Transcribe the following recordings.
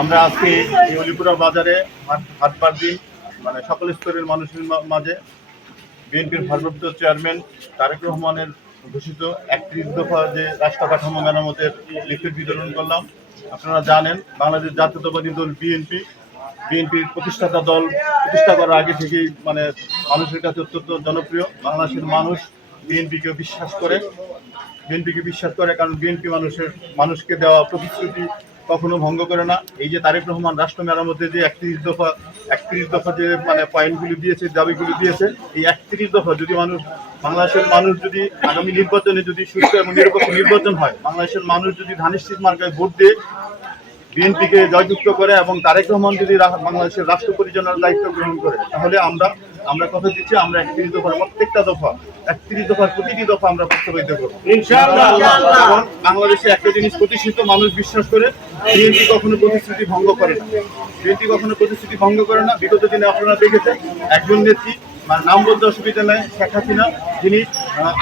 আমরা আজকে এই অলিপুরা বাজারে হাট- হাটবার দিন মানে সকল স্তরের মানুষের মাঝে বিএনপির ভারপ্রাপ্ত চেয়ারম্যান তারেক রহমানের ঘোষিত একত্রিশ দফা যে রাষ্ট্র কাঠামো মেরামতের লিফলেট বিতরণ করলাম। আপনারা জানেন, বাংলাদেশ জাতীয়তাবাদী দল বিএনপি, বিএনপির প্রতিষ্ঠাতা দল প্রতিষ্ঠা করার আগে থেকেই মানে মানুষের কাছে অত্যন্ত জনপ্রিয়। বাংলাদেশের মানুষ বিএনপিকে বিশ্বাস করে। বিএনপিকে বিশ্বাস করে কারণ বিএনপি মানুষের মানুষকে দেওয়া প্রতিশ্রুতি কখনো ভঙ্গ করে না। এই যে তারেক রহমান রাষ্ট্র মেরামতে যে একত্রিশ দফা একত্রিশ দফা যে মানে পয়েন্টগুলি দিয়েছে, দাবিগুলি দিয়েছে, এই একত্রিশ দফা যদি মানুষ, বাংলাদেশের মানুষ যদি আগামী নির্বাচনে যদি সুস্থ এবং নিরপেক্ষ নির্বাচন হয়, বাংলাদেশের মানুষ যদি ধানের শীত মার্কায় ভোট দিয়ে বিএনপিকে জয়যুক্ত করে এবং তারেক রহমান যদি বাংলাদেশের রাষ্ট্র পরিচালনার দায়িত্ব গ্রহণ করে, তাহলে আমরা আমরা কথা দিচ্ছি আমরা একত্রিশ দফার প্রত্যেকটা দফা একত্রিশ দফার প্রতিটি দফা আমরা বাস্তবায়িত করব। বাংলাদেশে একটা জিনিস প্রতিষ্ঠিত মানুষ বিশ্বাস করে বিএনপি কখনো প্রতিশ্রুতি ভঙ্গ করে না। বিএনপি কখনো প্রতিশ্রুতি ভঙ্গ করে না। বিগত দিনে আপনারা দেখেছেন একজন নেত্রী মানে নাম বলতে অসুবিধা নেই শেখ হাসিনা যিনি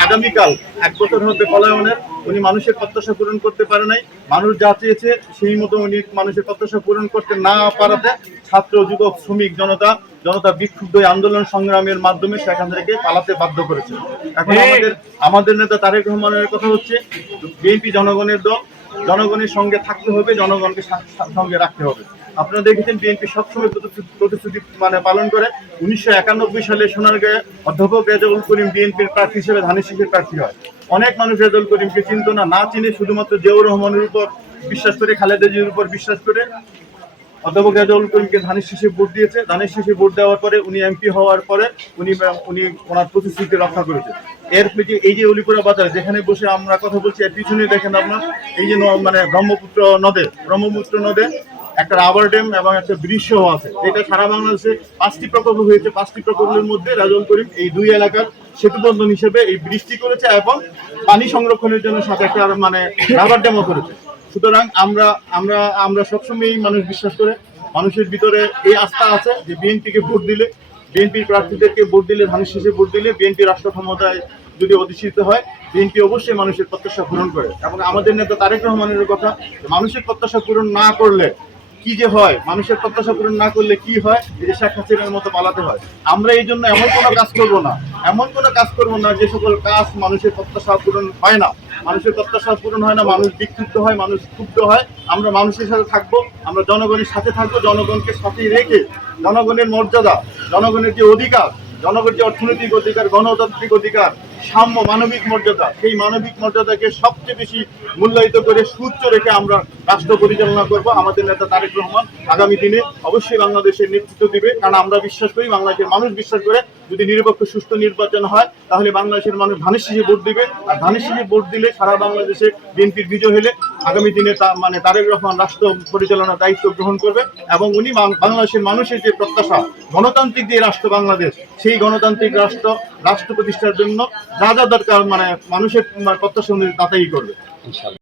আগামীকাল এক বছর হবে পলায়নের উনি মানুষের প্রত্যাশা পূরণ করতে পারে নাই। মানুষ যা চেয়েছে সেই মতো উনি মানুষের প্রত্যাশা পূরণ করতে না পারাতে ছাত্র যুবক শ্রমিক জনতা জনতা বিক্ষুব্ধ আন্দোলন সংগ্রামের মাধ্যমে সেখান থেকে পালাতে বাধ্য করেছে। এখন আমাদের আমাদের নেতা তারেক রহমানের কথা হচ্ছে বিএনপি জনগণের দল জনগণের সঙ্গে থাকতে হবে, জনগণকে সঙ্গে রাখতে হবে। আপনারা দেখেছেন বিএনপি সবসময় প্রতিশ্রুতি- মানে পালন করে। উনিশশো একানব্বই সালে সোনারগাঁয়ে অধ্যাপক রেজাউল করিম বিএনপির প্রার্থী হিসেবে ধানের শিখের প্রার্থী হয়। অনেক মানুষ রেজাউল করিমকে চিনত না না চিনে শুধুমাত্র জিয়াউর রহমানের উপর বিশ্বাস করে, খালেদা জিয়ার উপর বিশ্বাস করে। অধ্যাপক রেজাউল করিমকে ধানের শীষে ভোট দিয়েছে। ধানের শীষে ভোট দেওয়ার পরে উনি এমপি হওয়ার পরে উনি উনি ওনার প্রতিশ্রুতি রক্ষা করেছে। এর এই যে অলিপুরা বাজার, যেখানে বসে আমরা কথা বলছি, এর পিছনে দেখেন আপনার, এই যে মানে ব্রহ্মপুত্র নদে ব্রহ্মপুত্র নদে একটা রাবার ড্যাম এবং একটা ব্রিজ সহ আছে। যেটা সারা বাংলাদেশে পাঁচটি প্রকল্প হয়েছে। পাঁচটি প্রকল্পের মধ্যে রাজল করিম এই দুই এলাকার সেতু বন্ধন হিসেবে এই ব্রিজটি করেছে এবং পানি সংরক্ষণের জন্য সাথে একটা মানে রাবার ড্যামও করেছে। সুতরাং আমরা আমরা আমরা সবসময়ই মানুষ বিশ্বাস করে, মানুষের ভিতরে এই আস্থা আছে যে বিএনপিকে ভোট দিলে, বিএনপির প্রার্থীদেরকে ভোট দিলে ধানের শেষে ভোট দিলে বিএনপি রাষ্ট্র ক্ষমতায় যদি অধিষ্ঠিত হয়, বিএনপি অবশ্যই মানুষের প্রত্যাশা পূরণ করে। এবং আমাদের নেতা তারেক রহমানের কথা মানুষের প্রত্যাশা পূরণ না করলে কি যে হয়? মানুষের প্রত্যাশা পূরণ না করলে কি হয়? যে শেখ হাসিনার মতো পালাতে হয়। আমরা এই জন্য এমন কোনো কাজ করব না। এমন কোনো কাজ করব না যে সকল কাজ মানুষের প্রত্যাশা পূরণ হয় না। মানুষের প্রত্যাশা পূরণ হয় না, মানুষ বিক্ষুব্ধ হয়, মানুষ ক্ষুব্ধ হয়। আমরা মানুষের সাথে থাকব, আমরা জনগণের সাথে থাকব, জনগণকে সাথে রেখে জনগণের মর্যাদা, জনগণের যে অধিকার, জনগণের যে অর্থনৈতিক অধিকার, গণতান্ত্রিক অধিকার সাম্য মানবিক মর্যাদা। সেই মানবিক মর্যাদাকে সবচেয়ে বেশি মূল্যায়িত করে সুচ্চ রেখে আমরা রাষ্ট্র পরিচালনা করব আমাদের নেতা তারেক রহমান আগামী দিনে অবশ্যই বাংলাদেশের নেতৃত্ব দিবে। কারণ আমরা বিশ্বাস করি বাংলাদেশের মানুষ বিশ্বাস করে যদি নিরপেক্ষ সুস্থ নির্বাচন হয়, তাহলে বাংলাদেশের মানুষ ধানের ভোট দিবে। আর ধানের ভোট দিলে সারা বাংলাদেশে বিএনপির বিজয় হলে আগামী দিনে তা মানে তারেক রহমান রাষ্ট্র পরিচালনার দায়িত্ব গ্রহণ করবে এবং উনি বাংলাদেশের মানুষের যে প্রত্যাশা, গণতান্ত্রিক যে রাষ্ট্র বাংলাদেশ, সেই গণতান্ত্রিক রাষ্ট্র রাষ্ট্র প্রতিষ্ঠার জন্য যা যা দরকার মানে মানুষের মানে প্রত্যাশা অনুযায়ী তাতেই করবে।